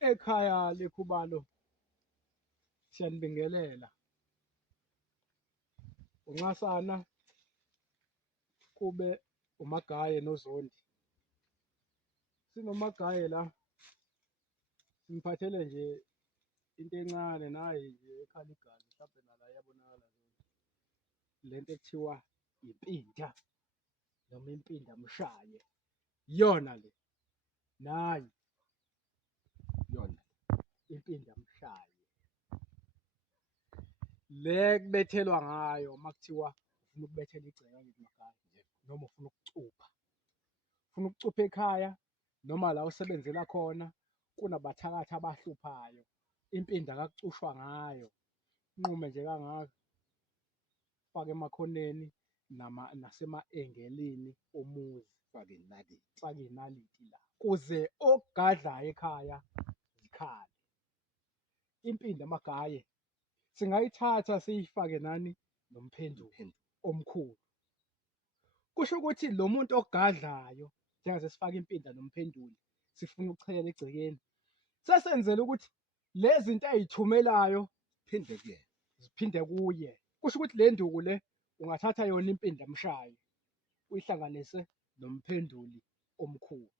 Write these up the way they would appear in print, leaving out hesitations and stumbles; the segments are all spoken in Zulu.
Ekhaya lekhubalo siyanibingelela. Unxasana kube uMagaye noZondi. SinoMagaye la simphathele nje into encane naye nje ekhala igazi mhlawumbe nala yabonakala lento ekuthiwa impinda noma impinda mshaye iyona le nayi yona impinda mshaye le kubethelwa ngayo makuthiwa ufuna ukubethela igceke ngithi Magaye noma ufuna ukucupha ekhaya noma la usebenzela khona kunabathakathi abahluphayo impinda akakucushwa ngayo nqume nje kangaka fake emakhoneni nasema-engelini omuzi fake inaliti la kuze okugadlayo ekhaya zikhale. Impinda Magaye singayithatha siyifake nani nomphendulo omkhulu, kusho ukuthi lo muntu ogadlayo njengoba sesifaka impinda nomphenduli sifuna ukuchelela egcekeni, sesenzela ukuthi lezi zinto ayithumelayo ziphinde kuye, kusho ukuthi le nduku le ungathatha yona impinda mshaye uyihlanganise nomphenduli omkhulu,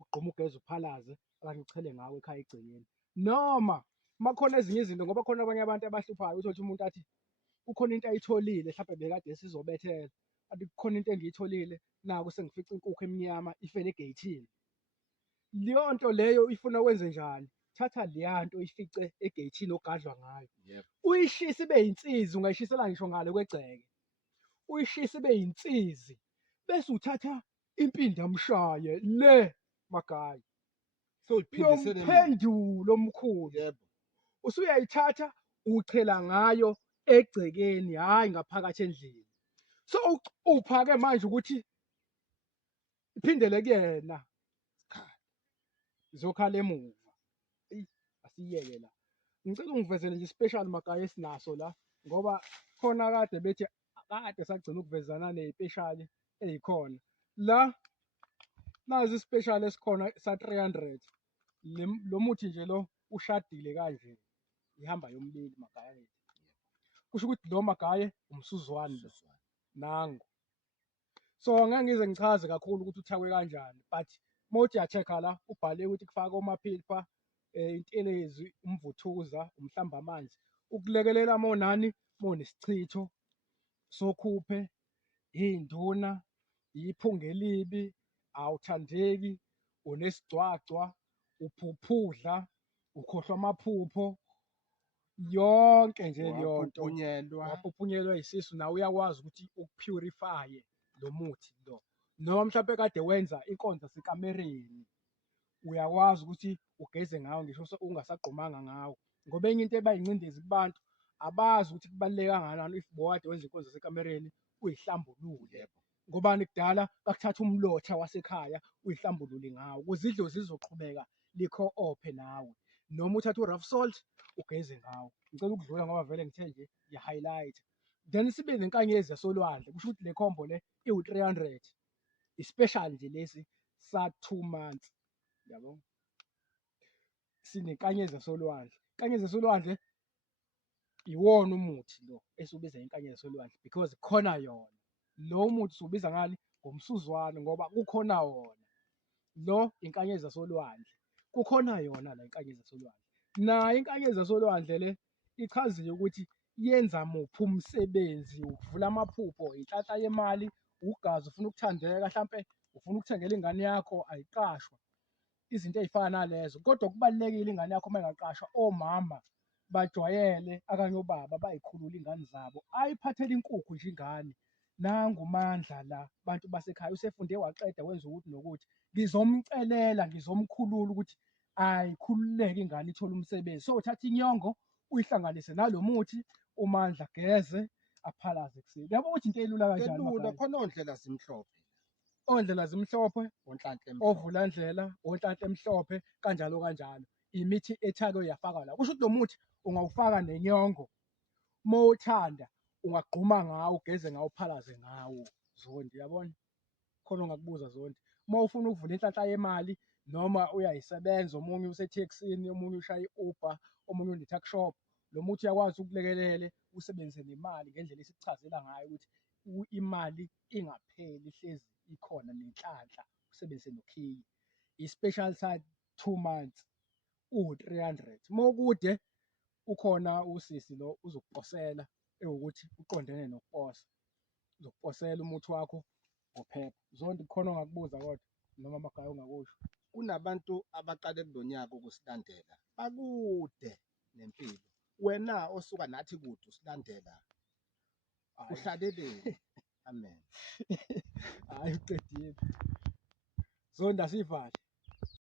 ugqume ugeze uphalaze okanye uchele ngawo ekhaya egcekeni. Noma makukhona ezinye izinto, ngoba khona abanye abantu abahluphayo, uthole ukuthi umuntu athi kukhona into ayitholile mhlawumbe bekade sizobethela, athi kukhona into engiyitholile naku sengifica inkukhu emnyama ifele egeyithini. Leyo nto leyo ifuna wenze njani? Thatha leya nto uyifice egeyithini ogadlwa ngayo, uyishise ibe yinsizi, ungayishisela ngisho ngale kwegceke, uyishise ibe yinsizi bese uthatha impinda mshaye le Magaye yomphendulo omkhulu, usuyayithatha uchela ngayo egcekeni, hhayi ngaphakathi endlini. So ucupha-ke manje ukuthi iphindele kuyena izokhala emuva. Eyi asiyeke la, ngicela ungivezele nje isipeshali Magaye esinaso la, ngoba khona kade bethi akade sagcina ukuvezana ney'peshali ey'khona la. Nazi isipeshali esikhona sa-300 lo muthi nje lo ushadile kanje, ihamba yomibili Magaye. Kusho ukuthi lo Magaye umsuzwane lo nangu. So angeke ngize ngichaze kakhulu ukuthi uthakwe kanjani, but mawuthi uya-check-a la ubhale ukuthi kufaka omaphilfa, intelezi, umvuthuza, umhlamba amanzi, ukulekelela monani monesichitho sokhuphe, iy'nduna, iphunga elibi, awuthandeki, unesigcwagcwa, uphuphudla, ukhohlwa amaphupho, yonke nje leyo nto, waphupunyelwa yisisu, nawe uyakwazi ukuthi ukupurifaye lo muthi lo. Noma mhlawumpe kade wenza inkonzo zasekamereni, uyakwazi ukuthi ugeze ngawo ngisho ungasagqumanga ngawo, ngoba enye into eba yingcindezi kubantu abazi ukuthi kubaluleke kangakanani if bowade wenza inkonzo zasekamereni uyihlambulule. Ngobani kudala bakuthatha umlotha wasekhaya uyihlambulule ngawo ukuze idlozi lizoqhubeka likho-ophe nawe, noma uthathe u-rough salt ugeze ngawo. Ngicela ukudlula ngoba vele ngithe nje ya-highlight. Then sibe nenkanyezi yasolwandle, kusho ukuthi le khombo le iwu-300, isipeshali nje lesi sa-2 months, yabo. Sinenkanyezi yasolwandle, inkanyezi yasolwandle iwona umuthi lo esiwubiza inkanyezi yasolwandle because khona yona. Lo muthi siwubiza ngani? Ngomsuzwane, ngoba kukhona wona. Lo inkanyezi yasolwandle, kukhona yona la inkanyezi yasolwandle. Nayo inkanyezi yasolwandle le ichazile ukuthi yenza muphi umsebenzi, ukuvula amaphupho, inhlanhla yemali, ugazi, ufuna ukuthandeka, hlampe ufuna ukuthengela ingane yakho ayiqashwa, izinto ey'fana nalezo. Kodwa kubalulekile ingane yakho uma ingaqashwa, omama bajwayele okanye obaba bay'khulule iy'ngane zabo, ayiphathele inkukhu nje ingane. Nangu uMandla la, bantu basekhaya, usefunde waqeda wenza ukuthi nokuthi, ngizomcelela, ngizomkhulula ukuthi ayikhululeke ingane ithole umsebenzi. So uthatha inyongo uyihlanganise nalo muthi, uMandla ageze aphalaze ekuseni. Uyabo ukuthi into elula kanjani Magaye? Khona ondlela zimhlophe, Ondlela zimhlophe, onhlanhla emhlophe, ovula ndlela, onhlanhla emhlophe, kanjalo kanjalo. Imithi ethakwe yafakwa la. Kusho ukuthi lo muthi ungawufaka nenyongo, mowuthanda ungagquma ngawo, ugeze ngawo, uphalaze ngawo Zondi, yabona? Khona ongakubuza Zondi. Uma ufuna ukuvula inhlanhla yemali, noma uyayisebenza, omunye usetheksini, omunye ushaya i-Uber, omunye une-tuckshop. Lo muthi uyakwazi ukulekelele usebenzise nemali ngendlela esikuchazela ngayo ukuthi imali ingapheli ihlezi ikhona nenhlanhla usebenzise nokhiye. I-special sa 2 months uwu-300. Mawukude ukhona usisi lo uzokuposela ewukuthi uqondene nokuposa, uzokuposela umuthi wakho ngophepha. Zondi kukhona ongakubuza kodwa noma amagaya ongakusho? Kunabantu abaqale kulo nyaka ukusilandela bakude nempilo, wena osuka nathi kude usilandela Hhayi. uhlaleleni? Amen. Hhayi, ucedile. Zondi asivale.